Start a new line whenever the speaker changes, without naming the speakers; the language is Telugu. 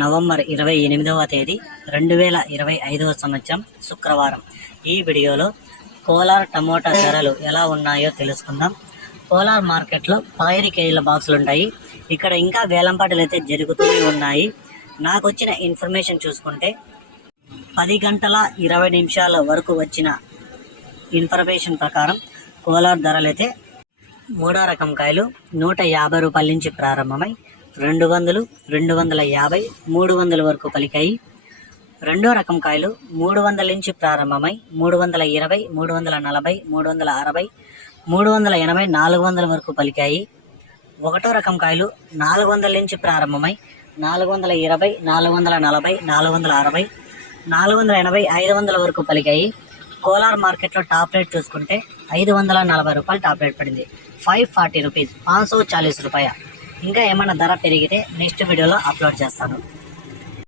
నవంబర్ ఇరవై ఎనిమిదవ తేదీ రెండు వేల ఇరవై ఐదవ సంవత్సరం శుక్రవారం. ఈ వీడియోలో కోలార్ టమోటా ధరలు ఎలా ఉన్నాయో తెలుసుకుందాం. కోలార్ మార్కెట్లో పదహైదు కేజీల బాక్సులు ఉంటాయి ఇక్కడ ఇంకా వేలంపాటలు అయితే జరుగుతూనే ఉన్నాయి. నాకు వచ్చిన ఇన్ఫర్మేషన్ చూసుకుంటే పది గంటల ఇరవై నిమిషాల వరకు వచ్చిన ఇన్ఫర్మేషన్ ప్రకారం కోలార్ ధరలైతే మూడో రకం కాయలు నూట యాభై రూపాయల నుంచి ప్రారంభమై రెండు వందలు రెండు వందల యాభై మూడు వందల వరకు పలికాయి. రెండో రకం కాయలు మూడు వందల నుంచి ప్రారంభమై మూడు వందల ఇరవై మూడు వందల నలభై మూడు వందల అరవై మూడు వందల ఎనభై నాలుగు వందల వరకు పలికాయి. ఒకటో రకం కాయలు నాలుగు వందల నుంచి ప్రారంభమై నాలుగు వందల ఇరవై నాలుగు వందల నలభై నాలుగు వందల అరవై నాలుగు వందల ఎనభై ఐదు వందల వరకు పలికాయి. కోలార్ మార్కెట్లో టాప్ రేట్ చూసుకుంటే ఐదు వందల నలభై రూపాయలు టాప్ రేట్ పడింది. ఫైవ్ ఫార్టీ రూపీస్ పాంచ్ సో చాలీస్ రూపాయ. ఇంకా ఏమైనా ధర పెరిగితే నెక్స్ట్ వీడియోలో అప్లోడ్ చేస్తాను.